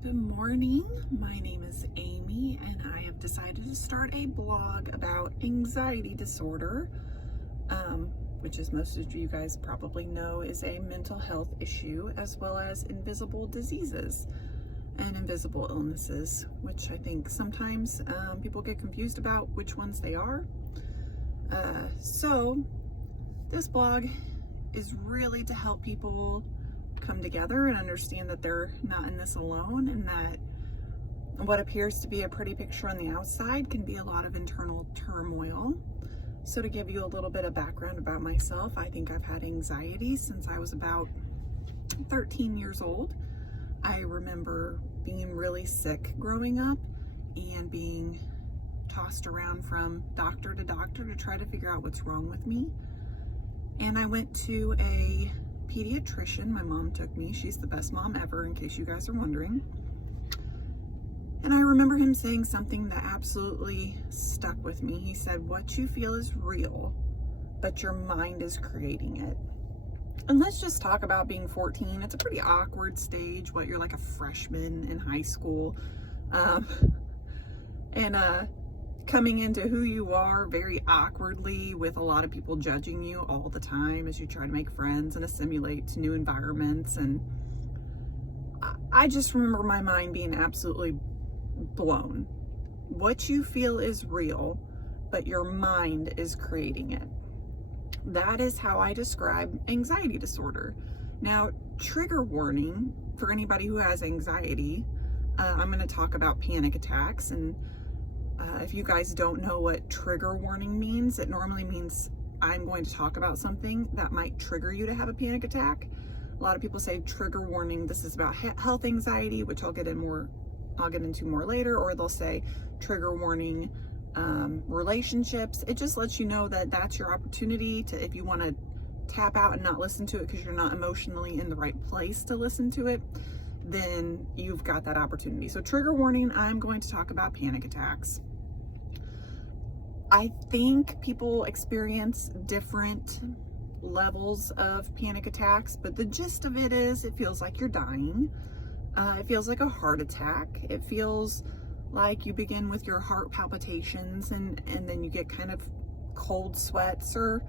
Good morning. My name is Amy, and I have decided to start a blog about anxiety disorder, which, as most of you guys probably know, is a mental health issue, as well as invisible diseases and invisible illnesses, which I think sometimes people get confused about which ones they are. So this blog is really to help people come together and understand that they're not in this alone, and that what appears to be a pretty picture on the outside can be a lot of internal turmoil. So to give you a little bit of background about myself, I think I've had anxiety since I was about 13 years old. I remember being really sick growing up and being tossed around from doctor to doctor to try to figure out what's wrong with me. And I went to a pediatrician. My mom took me. She's the best mom ever, in case you guys are wondering. And I remember him saying something that absolutely stuck with me. He said, "What you feel is real, but your mind is creating it." And let's just talk about being 14. It's a pretty awkward stage. You're like a freshman in high school. And coming into who you are very awkwardly, with a lot of people judging you all the time as you try to make friends and assimilate to new environments. And I just remember my mind being absolutely blown. What you feel is real, but your mind is creating it. That is how I describe anxiety disorder. Now, trigger warning for anybody who has anxiety. I'm going to talk about panic attacks, and if you guys don't know what trigger warning means, it normally means I'm going to talk about something that might trigger you to have a panic attack. A lot of people say trigger warning, this is about health anxiety, which I'll get into more later, or they'll say trigger warning, relationships. It just lets you know that that's your opportunity to, if you want to tap out and not listen to it because you're not emotionally in the right place to listen to it, then you've got that opportunity. So trigger warning, I'm going to talk about panic attacks. I think people experience different levels of panic attacks, but the gist of it is it feels like you're dying. It feels like a heart attack. It feels like you begin with your heart palpitations, and then you get kind of cold sweats, or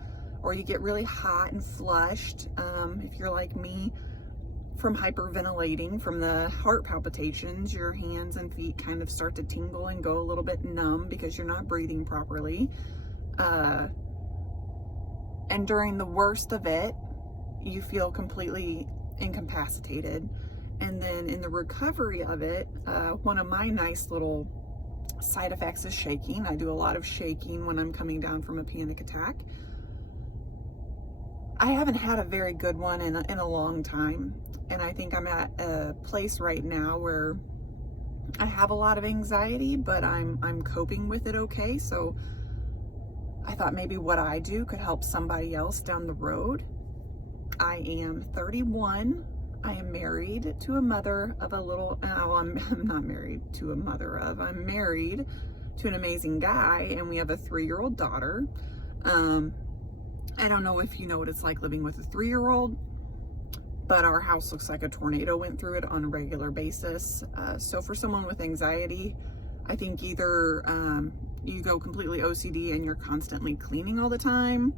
you get really hot and flushed. If you're like me, from hyperventilating from the heart palpitations, your hands and feet kind of start to tingle and go a little bit numb because you're not breathing properly. And during the worst of it, you feel completely incapacitated. And then in the recovery of it, one of my nice little side effects is shaking. I do a lot of shaking when I'm coming down from a panic attack. I haven't had a very good one in a long time. And I think I'm at a place right now where I have a lot of anxiety, but I'm coping with it okay. So I thought maybe what I do could help somebody else down the road. I am 31. I am married to a mother of a little, no, I'm not married to a mother of, I'm married to an amazing guy, and we have a 3-year-old daughter. I don't know if you know what it's like living with a 3-year-old, but our house looks like a tornado went through it on a regular basis. So for someone with anxiety, I think either you go completely OCD and you're constantly cleaning all the time,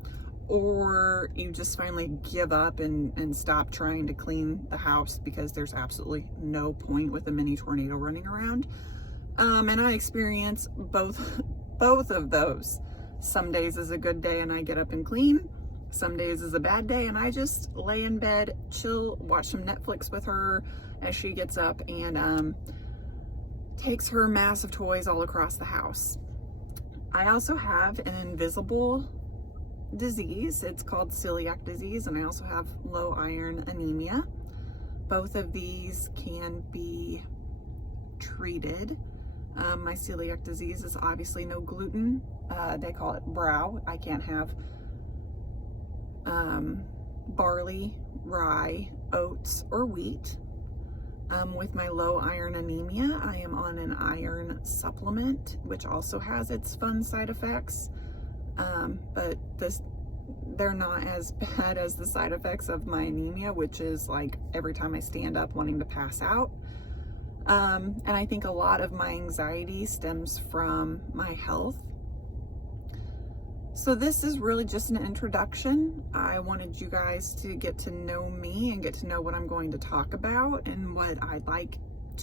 or you just finally give up and stop trying to clean the house because there's absolutely no point with a mini tornado running around. And I experience both of those. Some days is a good day and I get up and clean. Some days is a bad day and I just lay in bed, chill, watch some Netflix with her as she gets up and takes her massive toys all across the house. I also have an invisible disease. It's called celiac disease, and I also have low iron anemia. Both of these can be treated. My celiac disease is obviously no gluten. They call it brow. I can't have barley, rye, oats, or wheat. With my low iron anemia, I am on an iron supplement, which also has its fun side effects. But they're not as bad as the side effects of my anemia, which is like every time I stand up wanting to pass out. And I think a lot of my anxiety stems from my health. So this is really just an introduction. I wanted you guys to get to know me and get to know what I'm going to talk about and what I'd like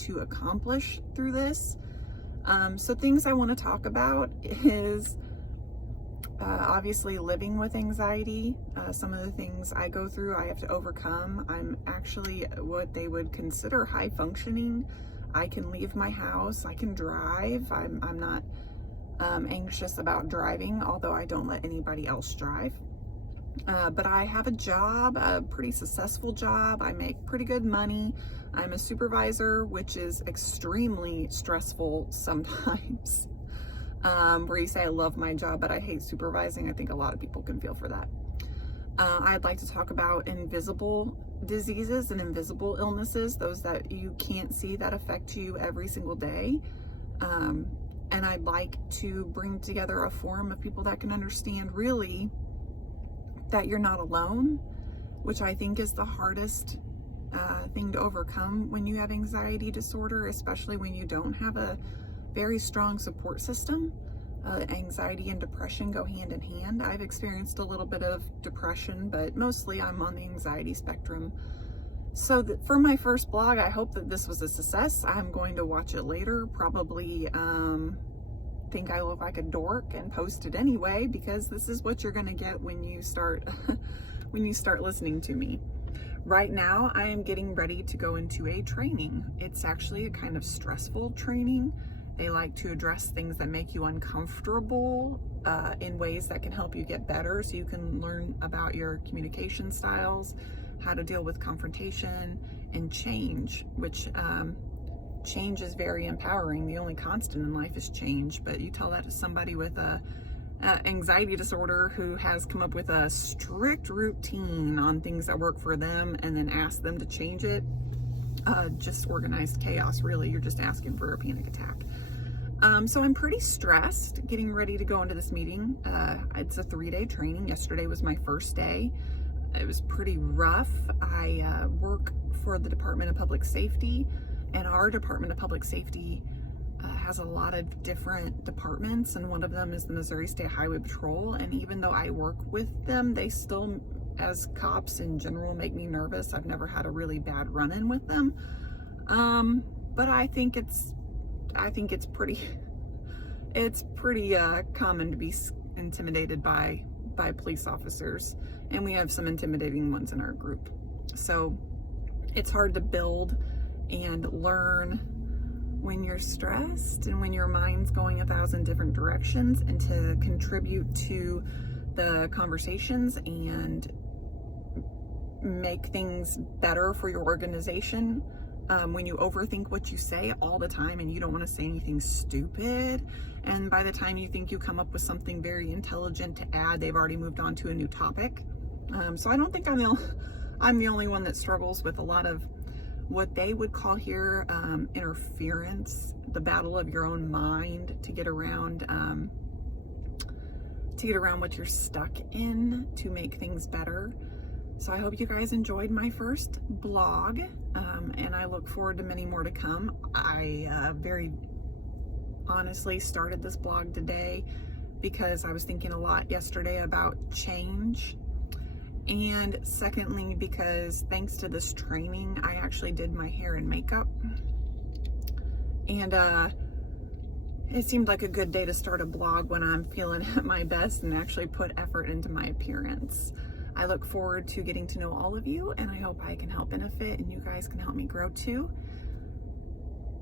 to accomplish through this. So things I want to talk about is obviously living with anxiety. Some of the things I go through, I have to overcome. I'm actually what they would consider high functioning. I can leave my house, I can drive. I'm not anxious about driving, although I don't let anybody else drive. But I have a job, a pretty successful job. I make pretty good money. I'm a supervisor, which is extremely stressful sometimes. Where you say, I love my job, but I hate supervising. I think a lot of people can feel for that. I'd like to talk about invisible diseases and invisible illnesses, those that you can't see that affect you every single day. And I'd like to bring together a forum of people that can understand really that you're not alone, which I think is the hardest thing to overcome when you have anxiety disorder, especially when you don't have a very strong support system. Anxiety and depression go hand in hand. I've experienced a little bit of depression, but mostly I'm on the anxiety spectrum. So for my first blog, I hope that this was a success. I'm going to watch it later, probably think I look like a dork and post it anyway, because this is what you're going to get when you start when you start listening to me. Right now, I am getting ready to go into a training. It's actually a kind of stressful training. They like to address things that make you uncomfortable in ways that can help you get better, so you can learn about your communication styles, how to deal with confrontation and change, which change is very empowering. The only constant in life is change, but you tell that to somebody with a anxiety disorder who has come up with a strict routine on things that work for them and then ask them to change it. Just organized chaos, really. You're just asking for a panic attack. So I'm pretty stressed getting ready to go into this meeting. It's a 3-day training. Yesterday was my first day. It was pretty rough. I work for the Department of Public Safety, and our Department of Public Safety has a lot of different departments, and one of them is the Missouri State Highway Patrol. And even though I work with them, they still, as cops in general, make me nervous. I've never had a really bad run-in with them, but I think it's pretty common to be intimidated by police officers, and we have some intimidating ones in our group. So it's hard to build and learn when you're stressed and when your mind's going 1,000 different directions, and to contribute to the conversations and make things better for your organization. When you overthink what you say all the time and you don't want to say anything stupid, and by the time you think you come up with something very intelligent to add, they've already moved on to a new topic. So I don't think I'm the only one that struggles with a lot of what they would call here interference, the battle of your own mind to get around what you're stuck in to make things better. So I hope you guys enjoyed my first blog, and I look forward to many more to come. I very honestly started this blog today because I was thinking a lot yesterday about change. And secondly, because thanks to this training, I actually did my hair and makeup. And it seemed like a good day to start a blog when I'm feeling at my best and actually put effort into my appearance. I look forward to getting to know all of you, and I hope I can help benefit and you guys can help me grow too.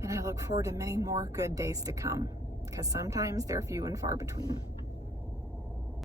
And I look forward to many more good days to come, because sometimes they're few and far between.